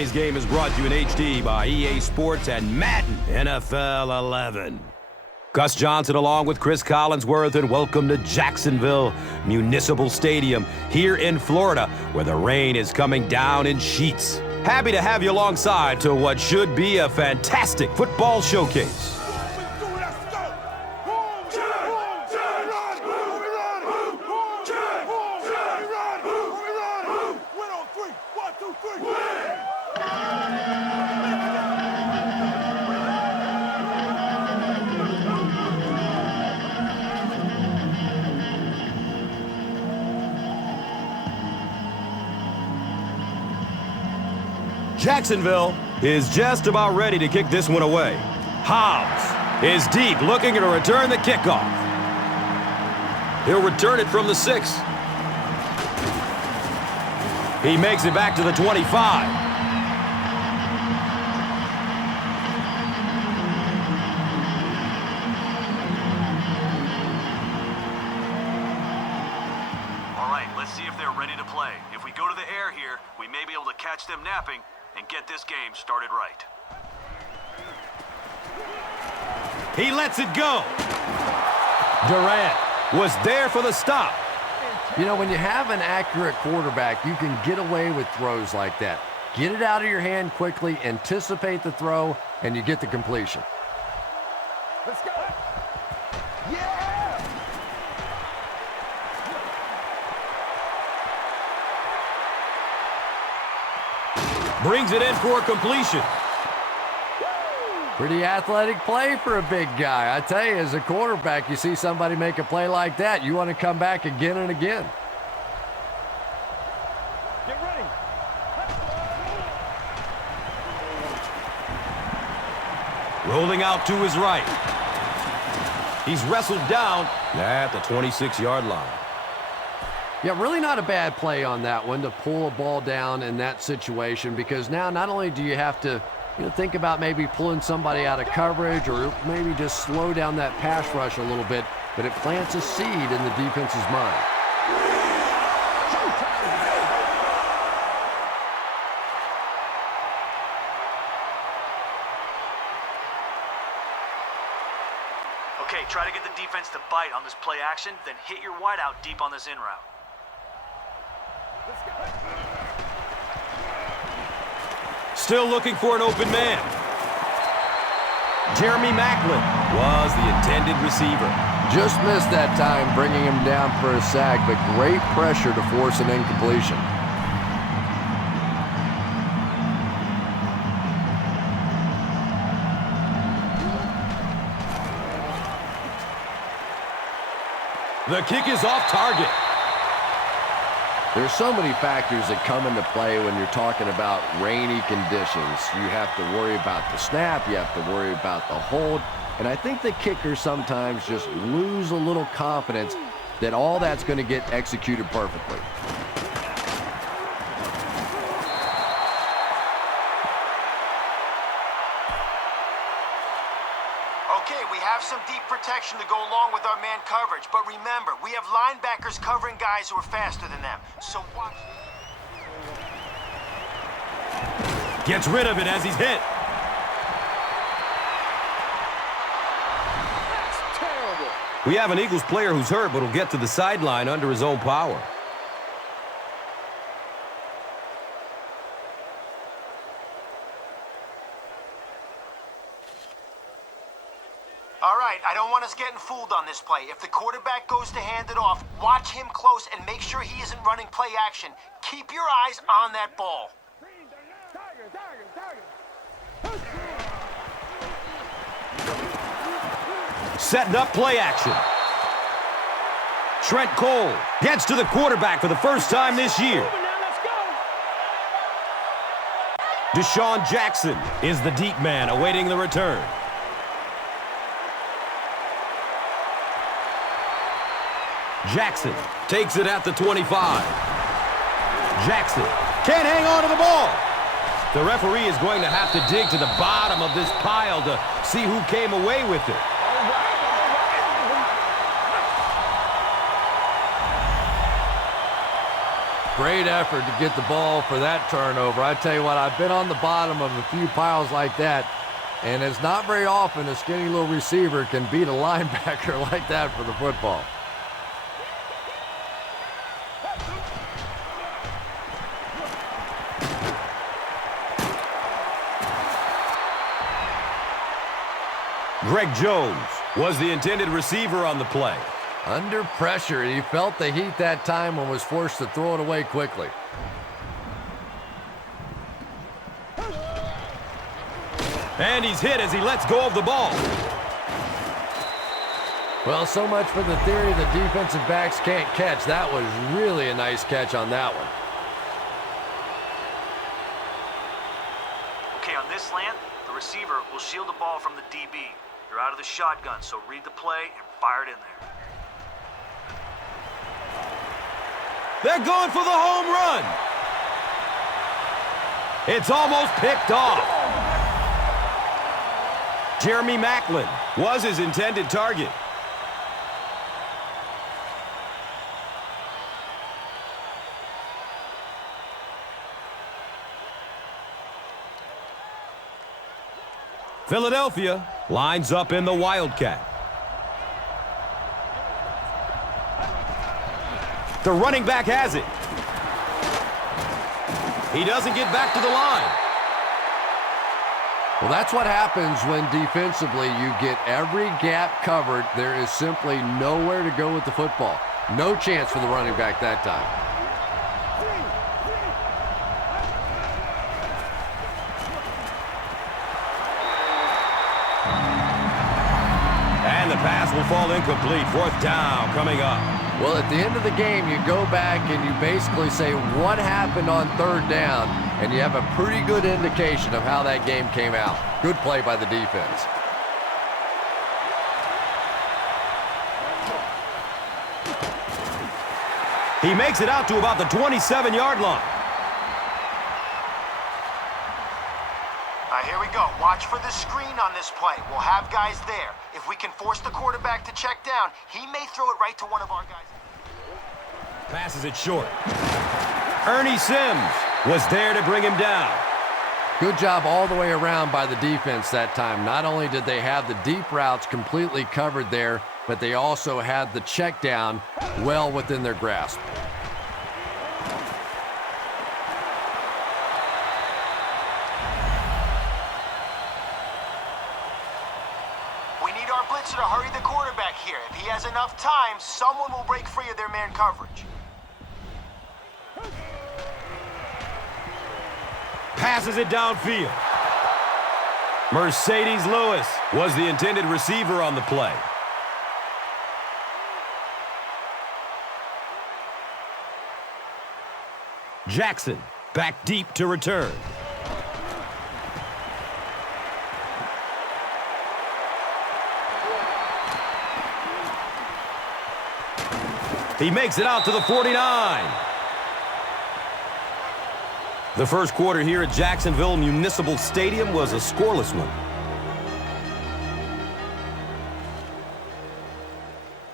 Today's game is brought to you in HD by EA Sports and Madden NFL 11. Gus Johnson along with Chris Collinsworth, and welcome to Jacksonville Municipal Stadium here in Florida, where the rain is coming down in sheets. Happy to have you alongside to what should be a fantastic football showcase. Jacksonville is just about ready to kick this one away. Hobbs is deep, looking to return the kickoff. He'll return it from the 6. He makes it back to the 25. All right, let's see if they're ready to play. If we go to the air here, we may be able to catch them napping and get this game started right. He lets it go. Durant was there for the stop. You know, when you have an accurate quarterback, you can get away with throws like that. Get it out of your hand quickly, anticipate the throw, and you get the completion. Let's go. Yeah! Brings it in for a completion. Pretty athletic play for a big guy. I tell you, as a quarterback, you see somebody make a play like that, you want to come back again and again. Get ready. Rolling out to his right. He's wrestled down at the 26-yard line. Yeah, really not a bad play on that one to pull a ball down in that situation, because now not only do you have to think about maybe pulling somebody out of coverage or maybe just slow down that pass rush a little bit, but it plants a seed in the defense's mind. Okay, try to get the defense to bite on this play action, then hit your wideout deep on this in route. Still looking for an open man. Jeremy Maclin was the intended receiver. Just missed that time, bringing him down for a sack, but great pressure to force an incompletion. The kick is off target. There's so many factors that come into play when you're talking about rainy conditions. You have to worry about the snap, you have to worry about the hold, and I think the kickers sometimes just lose a little confidence that all that's going to get executed perfectly. Okay, we have some deep protection to go along with our man coverage, but remember, we have linebackers covering guys who are faster than them, so watch. Gets rid of it as he's hit. That's terrible. We have an Eagles player who's hurt, but will get to the sideline under his own power. All right, I don't want us getting fooled on this play. If the quarterback goes to hand it off, watch him close and make sure he isn't running play action. Keep your eyes on that ball. Setting up play action. Trent Cole gets to the quarterback for the first time this year. Deshaun Jackson is the deep man awaiting the return. Jackson takes it at the 25. Jackson can't hang on to the ball. The referee is going to have to dig to the bottom of this pile to see who came away with it. Great effort to get the ball for that turnover. I tell you what, I've been on the bottom of a few piles like that, and it's not very often a skinny little receiver can beat a linebacker like that for the football. Greg Jones was the intended receiver on the play. Under pressure, he felt the heat that time and was forced to throw it away quickly. And he's hit as he lets go of the ball. Well, so much for the theory that defensive backs can't catch. That was really a nice catch on that one. Okay, on this slant, the receiver will shield the ball from the DB. You're out of the shotgun, so read the play and fire it in there. They're going for the home run. It's almost picked off. Jeremy Maclin was his intended target. Philadelphia lines up in the Wildcat. The running back has it. He doesn't get back to the line. Well, that's what happens when defensively you get every gap covered. There is simply nowhere to go with the football. No chance for the running back that time. And the pass will fall incomplete. 4th down coming up. Well, at the end of the game, you go back and you basically say what happened on 3rd down, and you have a pretty good indication of how that game came out. Good play by the defense. He makes it out to about the 27-yard line. Here we go. Watch for the screen on this play. We'll have guys there. If we can force the quarterback to check down, he may throw it right to one of our guys. Passes it short. Ernie Sims was there to bring him down. Good job all the way around by the defense that time. Not only did they have the deep routes completely covered there, but they also had the check down well within their grasp. We need our blitzer to hurry the quarterback here. If he has enough time, someone will break free of their man coverage. Passes it downfield. Mercedes Lewis was the intended receiver on the play. Jackson back deep to return. He makes it out to the 49. The first quarter here at Jacksonville Municipal Stadium was a scoreless one.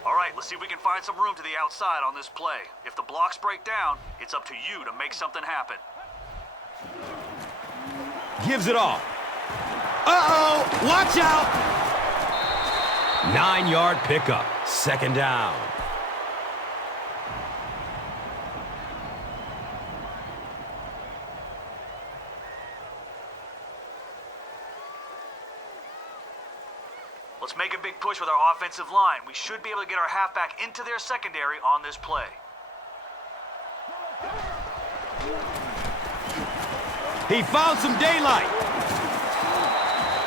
All right, let's see if we can find some room to the outside on this play. If the blocks break down, it's up to you to make something happen. Gives it off. Uh-oh! Watch out! 9-yard pickup. 2nd down. Let's make a big push with our offensive line. We should be able to get our halfback into their secondary on this play. He found some daylight.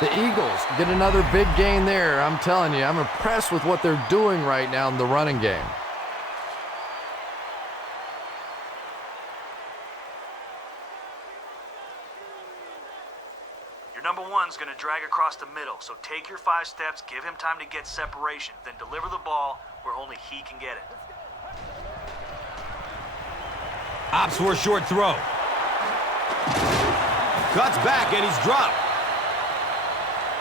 The Eagles get another big gain there. I'm telling you, I'm impressed with what they're doing right now in the running game. Your number one's going to drag across the middle, so take your 5 steps, give him time to get separation, then deliver the ball where only he can get it. Opts for a short throw. Cuts back and he's dropped.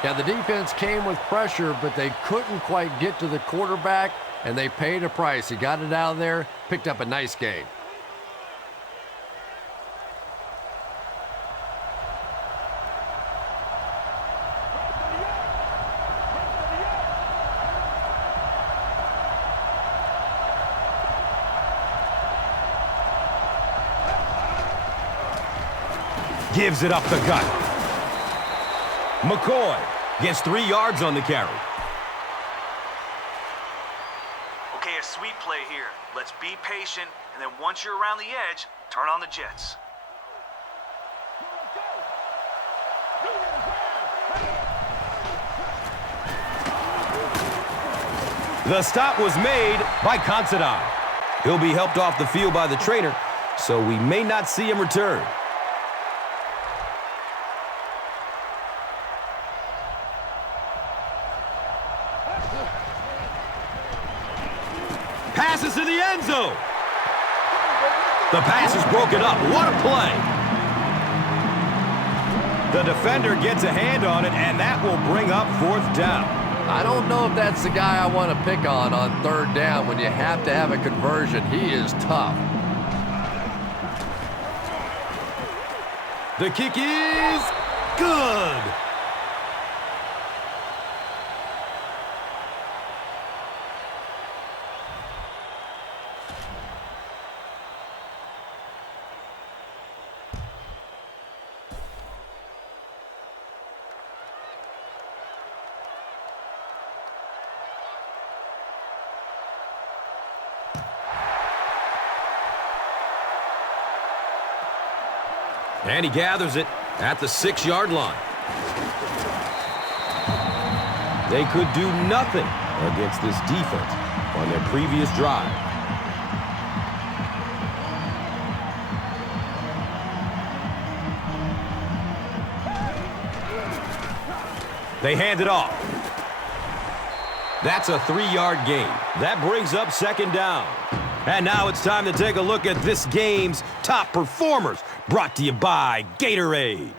Yeah, the defense came with pressure, but they couldn't quite get to the quarterback, and they paid a price. He got it out of there, picked up a nice gain. Gives it up the gut. McCoy gets 3 yards on the carry. Okay, a sweep play here. Let's be patient, and then once you're around the edge, turn on the jets. The stop was made by Considine. He'll be helped off the field by the trainer, so we may not see him return. Passes to the end zone. The pass is broken up. What a play. The defender gets a hand on it, and that will bring up 4th down. I don't know if that's the guy I want to pick on 3rd down when you have to have a conversion. He is tough. The kick is good. And he gathers it at the 6-yard line. They could do nothing against this defense on their previous drive. They hand it off. That's a 3-yard gain. That brings up 2nd down. And now it's time to take a look at this game's top performers, brought to you by Gatorade.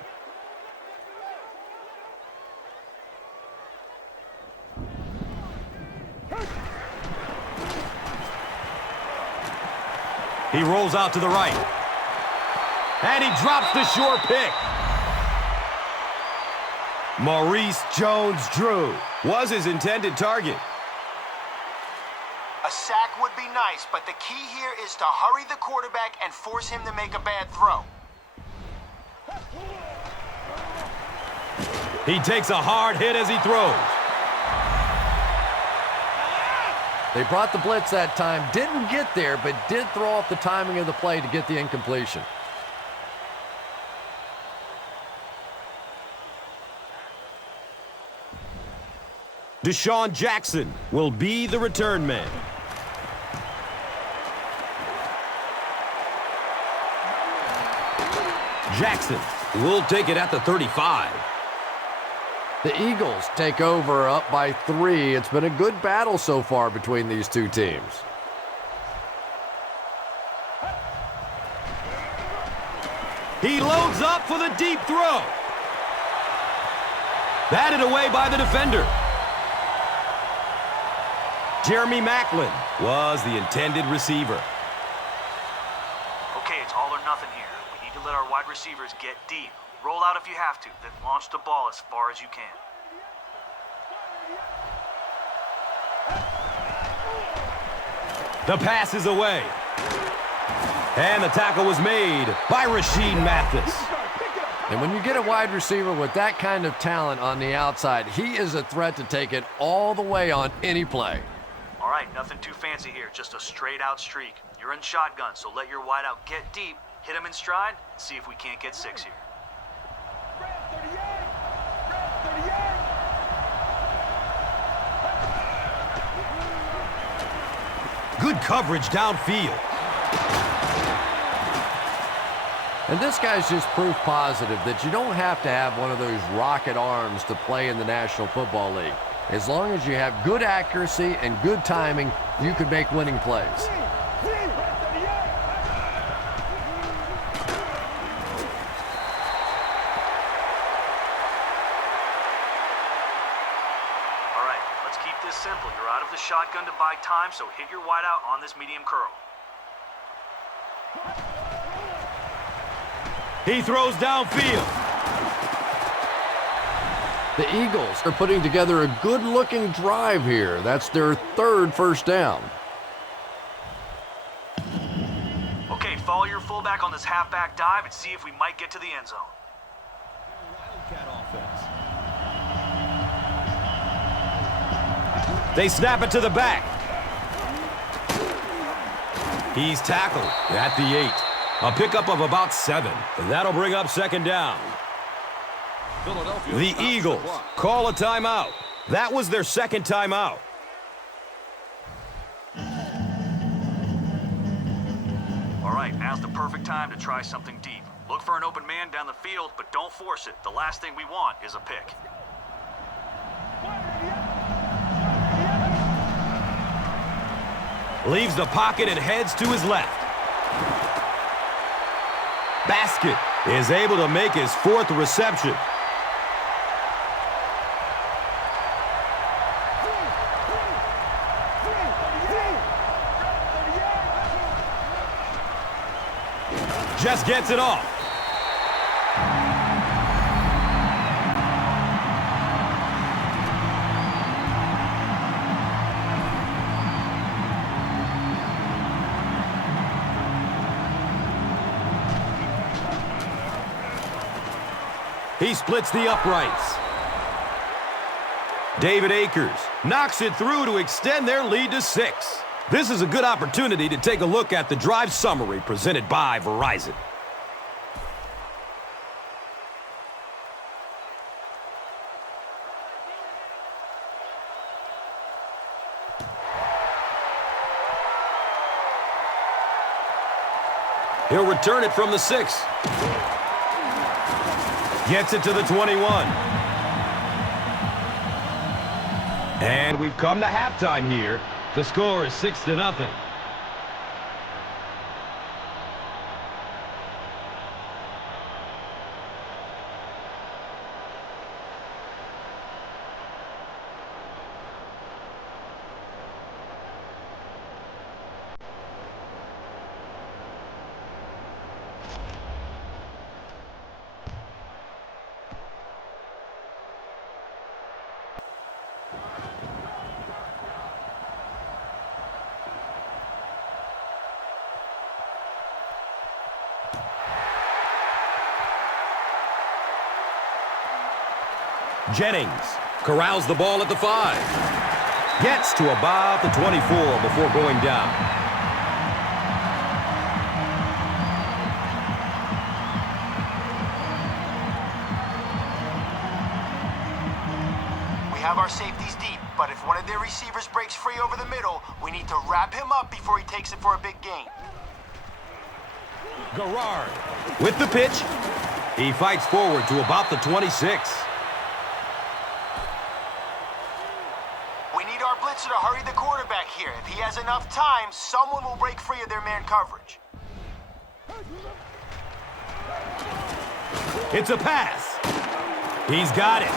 He rolls out to the right. And he drops the short pick. Maurice Jones-Drew was his intended target. A sack would be nice, but the key here is to hurry the quarterback and force him to make a bad throw. He takes a hard hit as he throws. They brought the blitz that time, didn't get there, but did throw off the timing of the play to get the incompletion. Deshaun Jackson will be the return man. Jackson will take it at the 35. The Eagles take over up by 3. It's been a good battle so far between these two teams. He loads up for the deep throw. Batted away by the defender. Jeremy Maclin was the intended receiver. Okay, it's all or nothing here. We need to let our wide receivers get deep. Roll out if you have to, then launch the ball as far as you can. The pass is away. And the tackle was made by Rasheed Mathis. And when you get a wide receiver with that kind of talent on the outside, he is a threat to take it all the way on any play. All right, nothing too fancy here, just a straight-out streak. You're in shotgun, so let your wideout get deep, hit him in stride, and see if we can't get 6 here. Good coverage downfield. And this guy's just proof positive that you don't have to have one of those rocket arms to play in the National Football League. As long as you have good accuracy and good timing, you can make winning plays. All right, let's keep this simple. You're out of the shotgun to buy time, so hit your wideout on this medium curl. He throws downfield. The Eagles are putting together a good-looking drive here. That's their 3rd first down. Okay, follow your fullback on this halfback dive and see if we might get to the end zone. They snap it to the back. He's tackled at the 8. A pickup of about 7. That'll bring up second down. The Eagles call a timeout. That was their second timeout. All right, now's the perfect time to try something deep. Look for an open man down the field, but don't force it. The last thing we want is a pick. Leaves the pocket and heads to his left. Basket is able to make his 4th reception. Just gets it off. He splits the uprights. David Akers knocks it through to extend their lead to 6. This is a good opportunity to take a look at the drive summary presented by Verizon. He'll return it from the 6. Gets it to the 21. And we've come to halftime here. The score is 6-0. Jennings corrals the ball at the 5. Gets to about the 24 before going down. We have our safeties deep, but if one of their receivers breaks free over the middle, we need to wrap him up before he takes it for a big gain. Garrard with the pitch. He fights forward to about the 26. To hurry the quarterback here. If he has enough time, someone will break free of their man coverage. It's a pass. He's got it.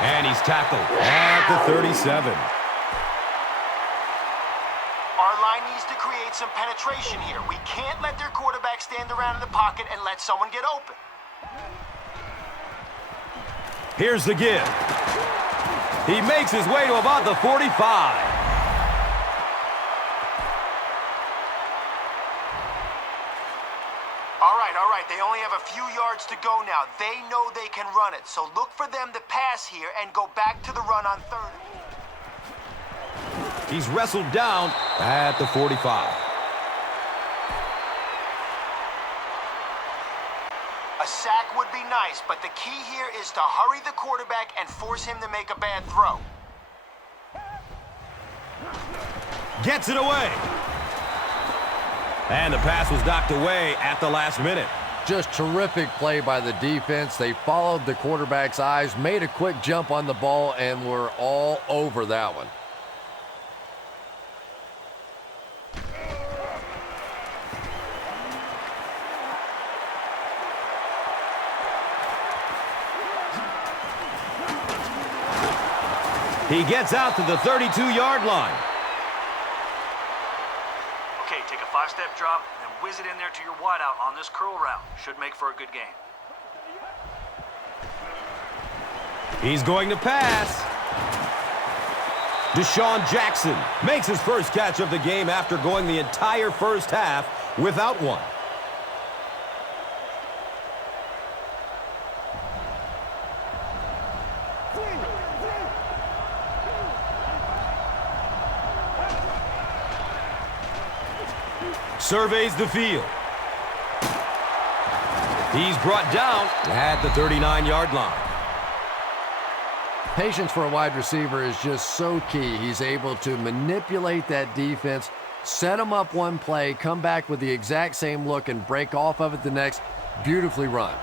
And he's tackled at the 37. Our line needs to create some penetration here. We can't let their quarterback stand around in the pocket and let someone get open. Here's the give. He makes his way to about the 45. All right. They only have a few yards to go now. They know they can run it, so look for them to pass here and go back to the run on 3rd. He's wrestled down at the 45. A sack would be nice, but the key here is to hurry the quarterback and force him to make a bad throw. Gets it away. And the pass was knocked away at the last minute. Just terrific play by the defense. They followed the quarterback's eyes, made a quick jump on the ball, and were all over that one. He gets out to the 32-yard line. Okay, take a 5-step drop and then whiz it in there to your wideout on this curl route. Should make for a good game. He's going to pass. Deshaun Jackson makes his first catch of the game after going the entire first half without one. surveys the field. He's brought down at the 39-yard line. Patience for a wide receiver is just so key. He's able to manipulate that defense, set them up one play, come back with the exact same look, and break off of it the next. Beautifully run.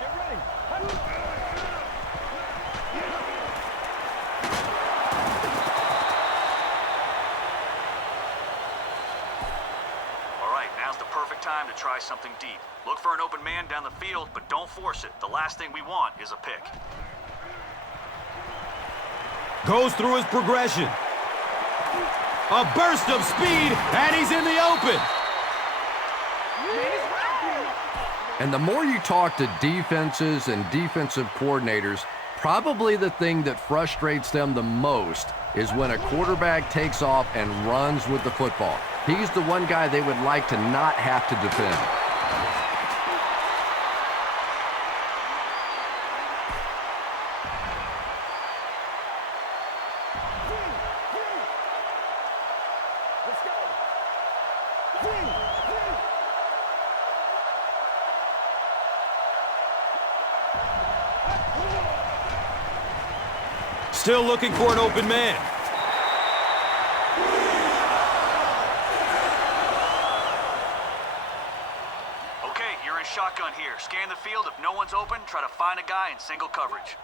All right, now's the perfect time to try something deep. Look for an open man down the field, but don't force it. The last thing we want is a pick. Goes through his progression. A burst of speed, and he's in the open. And the more you talk to defenses and defensive coordinators, probably the thing that frustrates them the most is when a quarterback takes off and runs with the football. He's the one guy they would like to not have to defend. Still looking for an open man. Okay, you're in shotgun here. Scan the field. If no one's open, try to find a guy in single coverage.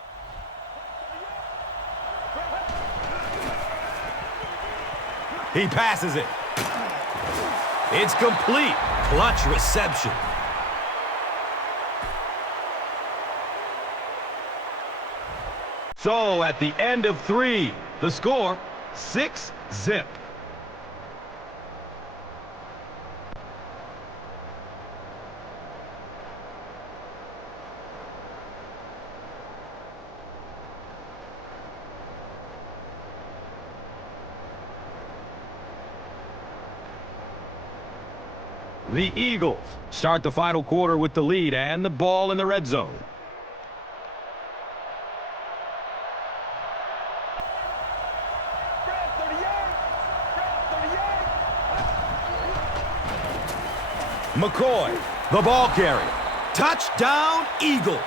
He passes it. It's complete. Clutch reception. So at the end of 3, the score 6-0. The Eagles start the final quarter with the lead and the ball in the red zone. McCoy, the ball carrier. Touchdown, Eagles.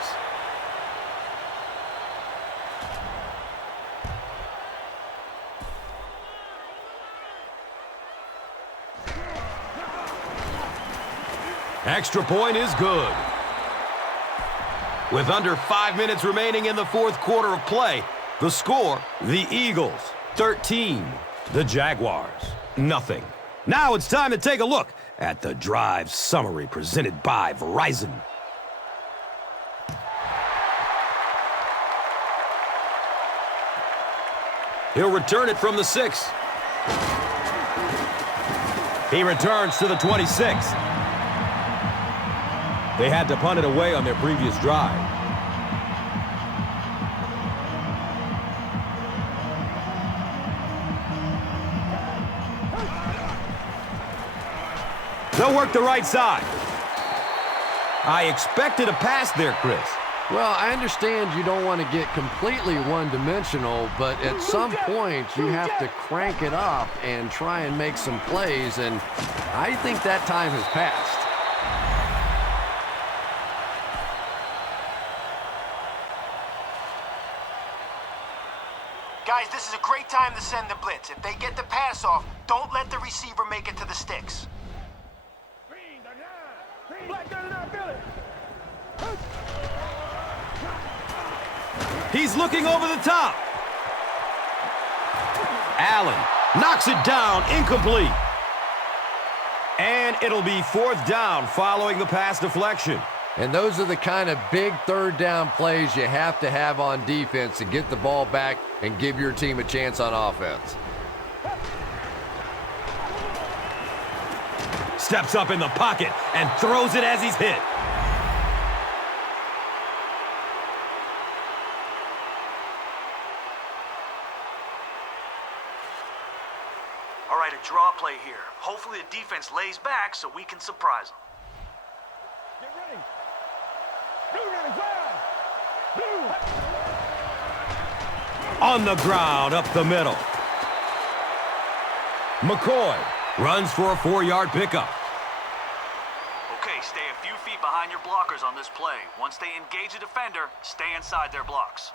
Extra point is good. With under 5 minutes remaining in the fourth quarter of play, the score, the Eagles 13, the Jaguars nothing. Now it's time to take a look at the drive summary presented by Verizon. He'll return it from the 6. He returns to the 26. They had to punt it away on their previous drive. They'll work the right side. I expected a pass there, Chris. Well, I understand you don't want to get completely one-dimensional, but at some point you have to crank it up and try and make some plays, and I think that time has passed. Guys, this is a great time to send the blitz. If they get the pass off, don't let the receiver make it to the sticks. He's looking over the top. Allen knocks it down, incomplete. And it'll be 4th down following the pass deflection. And those are the kind of big third down plays you have to have on defense to get the ball back and give your team a chance on offense. Steps up in the pocket and throws it as he's hit. All right, a draw play here. Hopefully the defense lays back so we can surprise them. Get ready. Blue running fire. Blue. On the ground, up the middle. McCoy runs for a 4-yard pickup. behind your blockers on this play. Once they engage a defender, stay inside their blocks.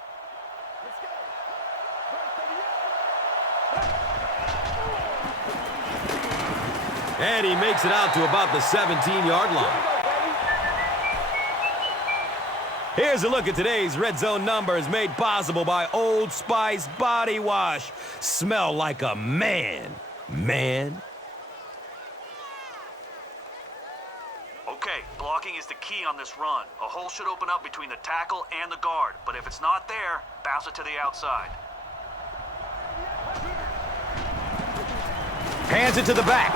And he makes it out to about the 17-yard line. Here's a look at today's Red Zone numbers made possible by Old Spice Body Wash. Smell like a man. Man. Okay, blocking is the key on this run. A hole should open up between the tackle and the guard, but if it's not there, bounce it to the outside. Hands it to the back.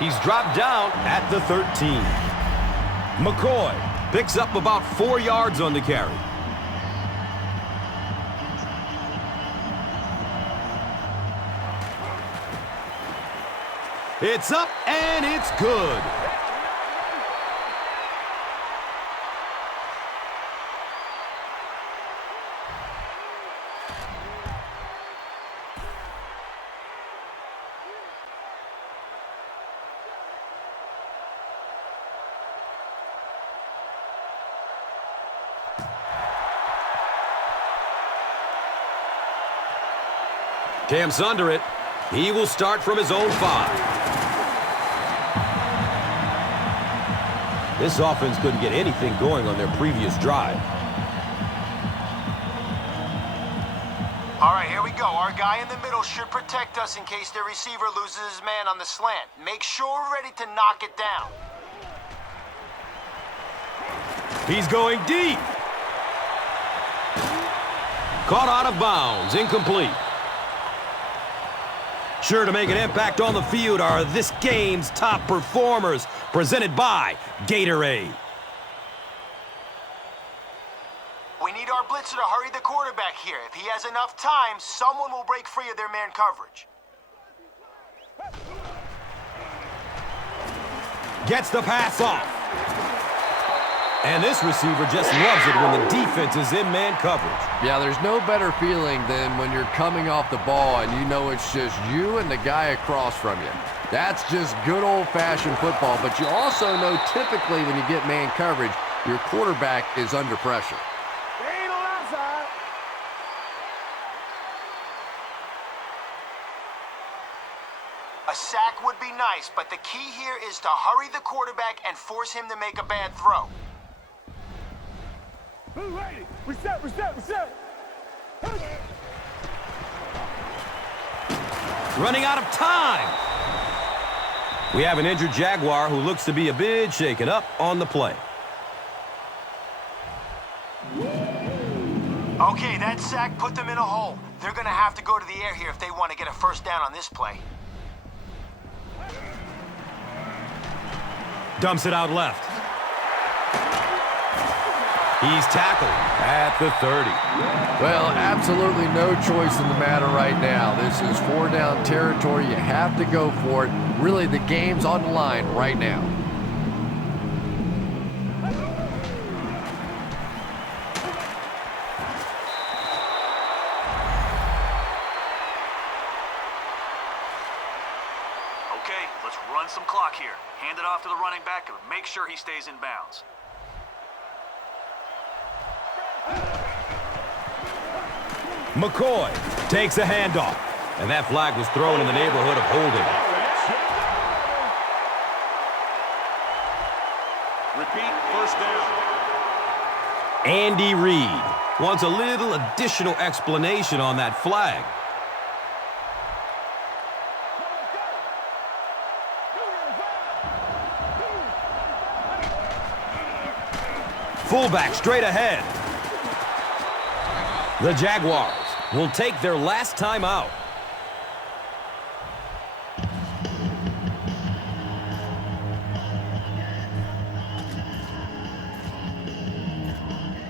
He's dropped down at the 13. McCoy picks up about 4 yards on the carry. It's up and it's good. Cam's under it. He will start from his own 5. This offense couldn't get anything going on their previous drive. All right, here we go. Our guy in the middle should protect us in case their receiver loses his man on the slant. Make sure we're ready to knock it down. He's going deep. Caught out of bounds. Incomplete. Sure to make an impact on the field are this game's top performers, presented by Gatorade. We need our blitzer to hurry the quarterback here. If he has enough time, someone will break free of their man coverage. Gets the pass off. And this receiver just loves it when the defense is in man coverage. Yeah, there's no better feeling than when you're coming off the ball and you know it's just you and the guy across from you. That's just good old-fashioned football, but you also know typically when you get man coverage, your quarterback is under pressure. They ain't on our side. A sack would be nice, but the key here is to hurry the quarterback and force him to make a bad throw. Who's ready? Reset. Running out of time. We have an injured Jaguar who looks to be a bit shaken up on the play. Okay, that sack put them in a hole. They're going to have to go to the air here if they want to get a first down on this play. Dumps it out left. He's tackled at the 30. Well, absolutely no choice in the matter right now. This is 4-down territory. You have to go for it. Really, the game's on the line right now. Okay, let's run some clock here. Hand it off to the running back and make sure he stays in bounds. McCoy takes a handoff, and that flag was thrown in the neighborhood of holding. Repeat, first down. Andy Reid wants a little additional explanation on that flag. Fullback straight ahead. The Jaguars will take their last time out.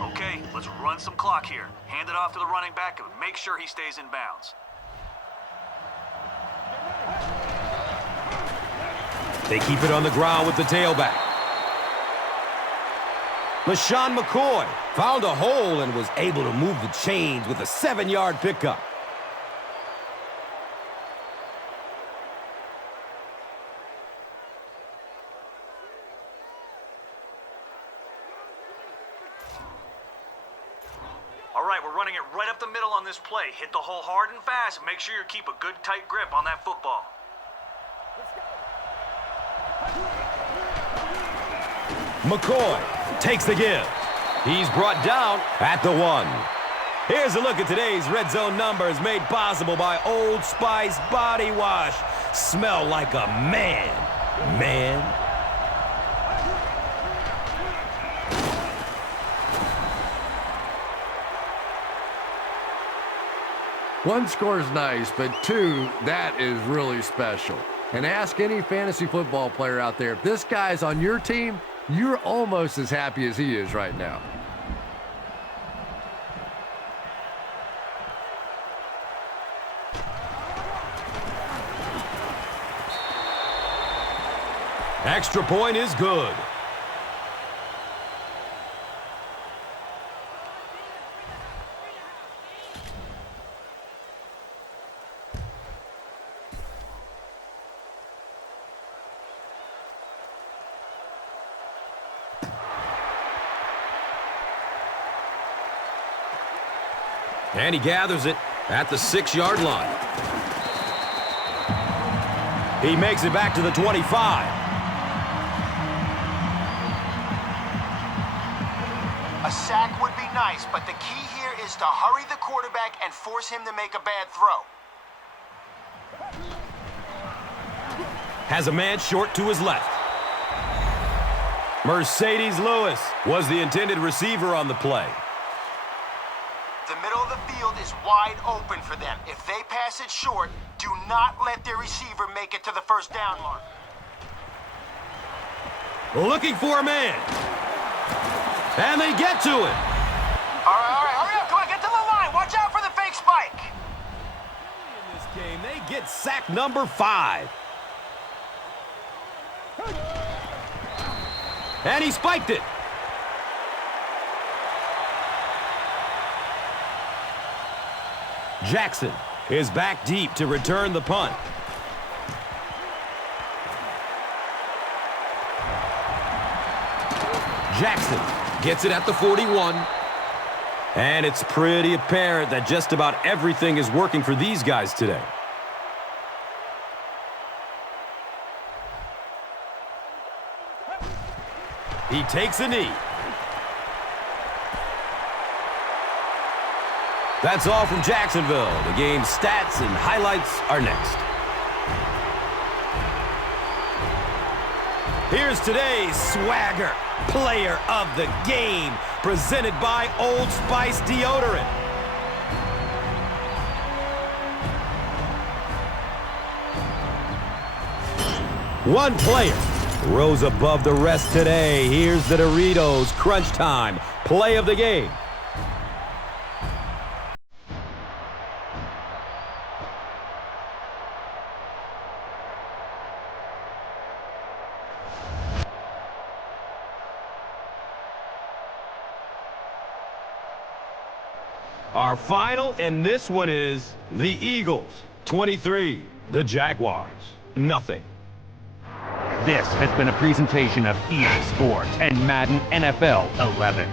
Okay, let's run some clock here. Hand it off to the running back and make sure he stays in bounds. They keep it on the ground with the tailback. LaShawn McCoy found a hole and was able to move the chains with a 7-yard pickup. All right, we're running it right up the middle on this play. Hit the hole hard and fast, and make sure you keep a good tight grip on that football. McCoy takes the give. He's brought down at the 1. Here's a look at today's red zone numbers made possible by Old Spice Body Wash. Smell like a man. One score's nice, but two, that is really special. And ask any fantasy football player out there, if this guy's on your team, you're almost as happy as he is right now. Extra point is good. And he gathers it at the 6-yard line. He makes it back to the 25. A sack would be nice, but the key here is to hurry the quarterback and force him to make a bad throw. Has a man short to his left. Mercedes Lewis was the intended receiver on the play. The middle of the field is wide open for them. If they pass it short, do not let their receiver make it to the first down mark. Looking for a man. And they get to it. All right, hurry up. Come on, get to the line. Watch out for the fake spike. In this game, they get sack number 5. And he spiked it. Jackson is back deep to return the punt. Jackson gets it at the 41. And it's pretty apparent that just about everything is working for these guys today. He takes a knee. That's all from Jacksonville. The game's stats and highlights are next. Here's today's swagger player of the game, presented by Old Spice deodorant. One player rose above the rest today. Here's the Doritos Crunch Time play of the game. Our final, and this one is the Eagles, 23, the Jaguars, nothing. This has been a presentation of EA Sports and Madden NFL 11.